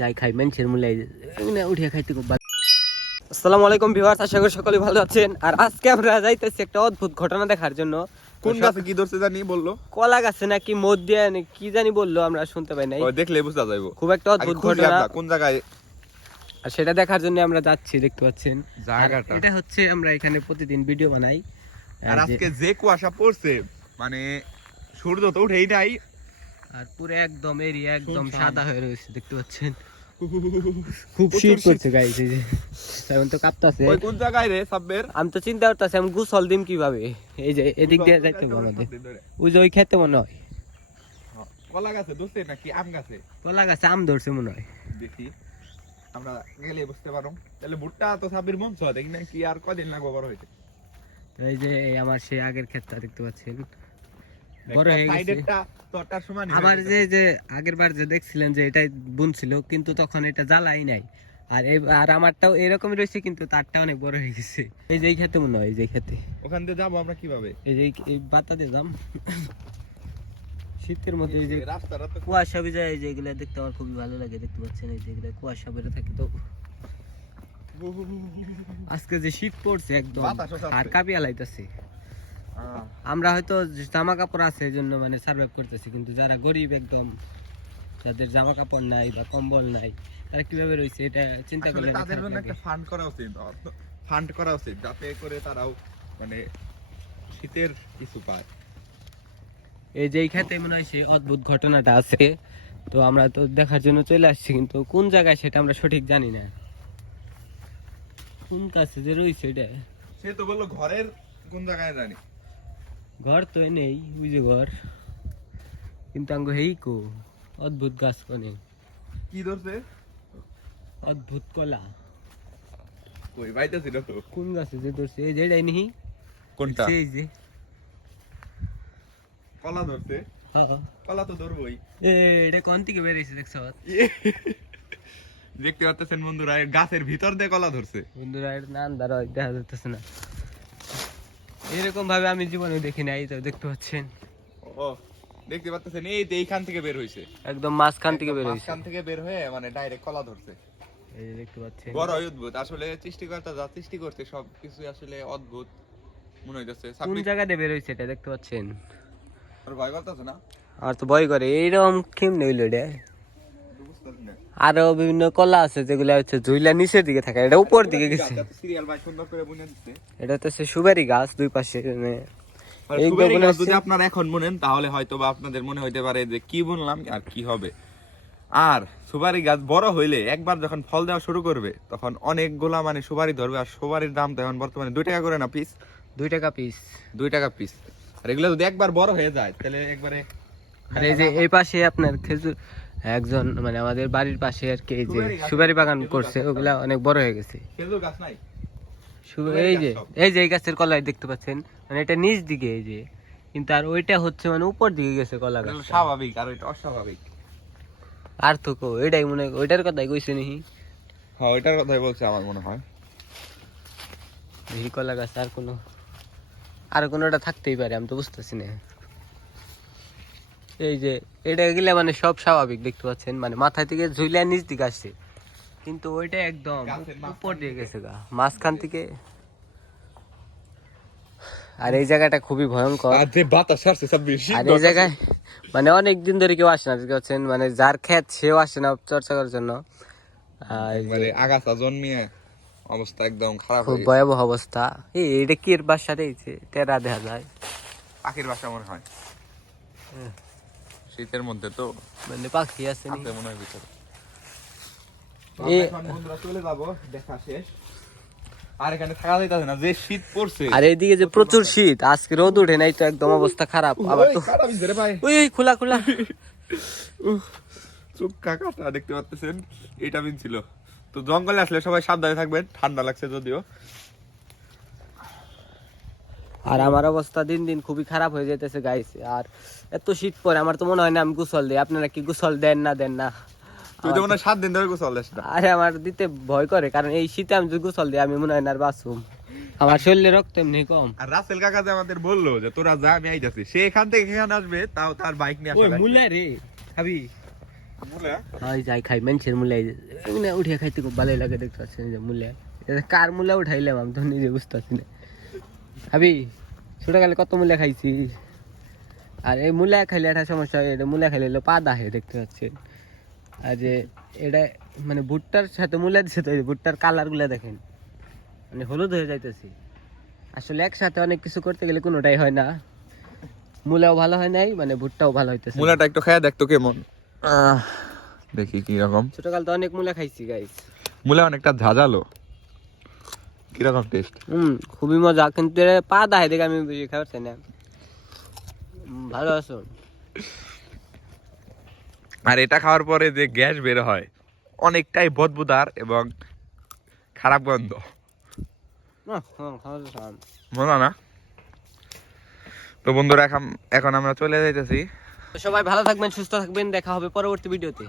যাই খাই মানুষের মূল্যে উঠে খাইতে খুব ভালো। আসসালামু আলাইকুম ভিউয়ার্স, আশা করি সকলে ভালো আছেন। আর আজকে আমরা যাইতেছি একটা অদ্ভুত ঘটনা দেখার জন্য। কোন গাছে কি ধরছে জানি বললো, কলা গাছে নাকি মদ দিয়ে কি জানি বললো, আমরা শুনতে পাই নাই। দেখলে বুঝতে যাইবো খুব একটা অদ্ভুত ঘটনা, কোন জায়গায়, আর সেটা দেখার জন্য আমরা যাচ্ছি। দেখতে পাচ্ছেন জায়গাটা। এটা হচ্ছে আমরা এখানে প্রতিদিন ভিডিও বানাই। আর আজকে যে কুয়াশা পড়ছে, মানে সূর্য তো উঠেই নাই, আর পুরো একদম এরিয়া একদম সাদা হয়ে রয়েছে, দেখতে পাচ্ছেন। খুব শীত করছে গাইস, এই যে এখন তো কাঁপতাছে। ওই কোন জায়গায় রে সাব্বের? আমি তো চিন্তা করতেছি আমি গোসল দিম কিভাবে। এই যে এদিক দিয়ে যাইতে হবে আমাদের, ওই যে ওই খেতে মনে হয় কলা গাছে ধরছে নাকি আম গাছে? কলা গাছে আম ধরছে মনে হয়। দেখি আমরা গেলে বুঝতে পারো। তাহলে ভুট্টা তো সাব্বির মন ছয় দেখি না কি আর কদিন লাগবে বড় হইতে। এই যে আমার সেই আগের ক্ষেতটা দেখতে পাচ্ছেন, বড় হয়ে গেছে। তোরটার সমান আবার যে আগের বার যে দেখছিলেন যে এটাই বুনছিল, কিন্তু তখন এটা জ্বালাই নাই। আর আমারটাও এরকমই রয়েছে, কিন্তু তারটা অনেক বড় হয়ে গেছে। এই যে এই খেতে মনে হয়, এই যে খেতে। ওখান দিয়ে যাবো আমরা কিভাবে? এই যে এই বাতা দিয়ে যাম। শীতের মধ্যে এই যে রাস্তাটা তো কুয়াশা ভিজা, এই যে এগুলা দেখতে আমার খুবই ভালো লাগে। দেখতে পাচ্ছেন এই যে এগুলা কুয়াশা বেড়ে থাকে। তো আজকে যে শীত পড়ছে একদম আর কাঁপিয়া লাইতেছে। আমরা হয়তো জামা কাপড় আছে এই জন্য মানে সার্ভাইভ করতেছি, কিন্তু যারা গরিব একদম, যাদের জামা কাপড় নাই বা কম্বল নাই, তারা কিভাবে রয়েছে এটা চিন্তা করলে তাদের জন্য একটা ফান্ড করা উচিত, যাতে করে তারাও মানে শীতের কিছু পায়। এই যে এই ক্ষেত্রে মনে হয় সেই অদ্ভুত ঘটনাটা আছে। তো আমরা তো দেখার জন্য চলে আসছি, কিন্তু কোন জায়গায় সেটা আমরা সঠিক জানি না। কোন কাছে যে রয়েছে এটা, সে তো বললো ঘরের কোন জায়গায় জানি। ঘর তো নেই, ওই যে ঘর, কিন্তু আঙ্গ হেই কো অদ্ভুত গাছ কোনে কি ধরছে? অদ্ভুত কলা। কই বাইতেছিল তো? কোন গাছে যে ধরছে, এই যে এটাই নিহি। কোনটা? এই যে কলা ধরছে। হ্যাঁ, কলা তো ধরবই। এটা কোন থেকে বেরিয়েছে দেখছো? দেখতে পাচ্ছেন বন্ধুরা, গাছের ভিতর দিয়ে কলা ধরছে। বন্ধুরা এটা না আন্দার দেখা যাচ্ছে না, এরকম ভাবে আমি জীবনে দেখি নাই। তো দেখতে পাচ্ছেন, ও দেখতে পাচ্ছেন এই যে এইখান থেকে বের হইছে, একদম মাঝখান থেকে বের হইছে। মাঝখান থেকে বের হয়ে মানে ডাইরেক্ট কলা ধরছে। এই যে দেখতে পাচ্ছেন, বড় অদ্ভুত আসলে। সৃষ্টিকর্তা যা সৃষ্টি করছে সবকিছু আসলে অদ্ভুত মনে হইতেছে। কোন জায়গাতে বের হইছে এটা দেখতে পাচ্ছেন। আর ভয় করতেছে না? আর তো ভয় করে, এইরকম কেমনে হইলো এটা। আরো বিভিন্ন কলা আছে যেগুলা হচ্ছে ঝুইলা নিচের দিকে থাকে, এটা উপর দিকে গেছে। সিরিয়াল ভাই সুন্দর করে বুনে দিচ্ছে। এটা হচ্ছে সুপারি গাছ, দুই পাশে। এই গাছ যদি আপনারা এখন বুনেন তাহলে হয়তো বা আপনাদের মনে হইতে পারে যে কি বুনলাম আর কি হবে। আর সুপারি গাছ বড় হইলে একবার যখন ফল দেওয়া শুরু করবে তখন অনেকগুলা মানে সুপারি ধরবে। আর সুপারির দাম তো এখন বর্তমানে 2 টাকা করে না পিস? 2 টাকা পিস। 2 টাকা পিস। আর এগুলো যদি একবার বড় হয়ে যায় তাহলে একবারে। আর এই যে এই পাশে আপনার খেজুর, একজন মানে আমাদের বাড়ির পাশে আর কি, এই যে সুপারি বাগান করছে, ওগুলা অনেক বড় হয়ে গেছে। খেজুর গাছ নাই? এই যে এই গাছের কলাই দেখতে পাচ্ছেন, মানে এটা নিচ দিকে এই যে, কিন্তু আর ওইটা হচ্ছে মানে উপর দিকে গেছে কলা গাছ। স্বাভাবিক আর এটা অস্বাভাবিক। আর তো এটাই মনে হয় ওইটার কথাই কইছে নাকি? হ্যাঁ ওইটার কথাই বলছে আমার মনে হয়। এই কলা গাছ আর কোনোটা থাকতেই পারে, আমি তো বুঝতেছি না। এই যে এটা গেলে মানে সব স্বাভাবিক দেখতে পাচ্ছেন, মানে মাথা থেকে ঝুলে নিচ দিকে আসছে, কিন্তু ওইটা একদম উপর দিয়ে গেছে গা মাঝখান থেকে। আর এই জায়গাটা খুবই ভয়ঙ্কর। আর যে বাতাস আসছে সব বেশি। আর এই জায়গায় মানে অনেক দিন ধরে কেউ আসে না, দেখতে পাচ্ছেন, মানে যার ক্ষেত সেও আসে না চর্চা করার জন্য। মানে আগাছা জন্মিয়ে অবস্থা একদম খারাপ, খুব ভয়াবহ অবস্থা। এটা কি এর বাসা রয়েছে, টেরা দেখা যায়, পাখির বাসা মনে হয়। শীতের মধ্যে তো মানে পাখি আছে মনে হয় ভিতরে। চলে যাবো, দেখা শেষ। আর এখানে থাকা যাইতেছে না, যে শীত পড়ছে। আর এইদিকে যে প্রচুর শীত, আজকে রোদ উঠে নাই, তো একদম অবস্থা খারাপ। আবার তো ওই খোলা খোলা চোখ কাটা দেখতে পাচ্ছেন, এটা বিন ছিল। তো জঙ্গলে আসলে সবাই সাবধানে থাকবেন, ঠান্ডা লাগছে যদিও। আর আমার অবস্থা দিন দিন খুবই খারাপ হয়ে যেতেছে গাইস। আর এত শীত পরে আমার তো মনে হয় না আমি গোসল দিই। আপনারা কি গোসল দেন না? তুই তো মনে হয় 7 দিন ধরে গোসল দিস না। আরে আমার দিতে ভয় করে, কারণ এই শীতে আমি যদি গোসল দিই আমি মনে হয় না আর বাঁচুম। আমার শরীরে রক্ত এমনি কম। আর রাসেল কাকা যে আমাদের বললো যে তোরা যা, আমি আইতাছি, সে এখান থেকে এখানে আসবে, তাও তার বাইক নিয়ে আসবে। মুলা রে খাবি? হয় যাই খাই মানুষের মূলে এমনি উঠিয়ে খাইতে খুব ভালোই লাগে দেখতে পাচ্ছেন যে মূলে এটা কার মূলে উঠাইলাম আমি তো নিজে বুঝতে পারছি না ভাবি ছোটকালে কত মূলে খাইছি আর এই মূলা খাইলে একটা সমস্যা হয় এটা মূলা খাইলে পা দাহে দেখতে পাচ্ছেন আর যে এটা মানে ভুট্টার সাথে মূলা দিচ্ছে তো ভুট্টার কালার গুলা দেখেন মানে হলুদ হয়ে যাইতেছে আসলে একসাথে অনেক কিছু করতে গেলে কোনোটাই হয় না মূলাও ভালো হয় নাই মানে ভুট্টাও ভালো হইতেছে মূলাটা একটু খেয়ে দেখতো কেমন দেখি কি রকম ছোটকাল তো অনেক মূলা খাইছি গাইস মূলা অনেকটা ঝাঁঝালো কিরকম টেস্ট খুবই মজা কিন্তু এর পা দাহে দেখে আমি বেশি খাবার চাই না ভালো আছো আর এটা খাওয়ার পরে যে গ্যাস বের হয় অনেকটাই বদবুদার এবং খারাপ গন্ধ মজা না তো বন্ধুরা এখন আমরা চলে যাইতেছি সবাই ভালো থাকবেন সুস্থ থাকবেন দেখা হবে পরবর্তী ভিডিওতে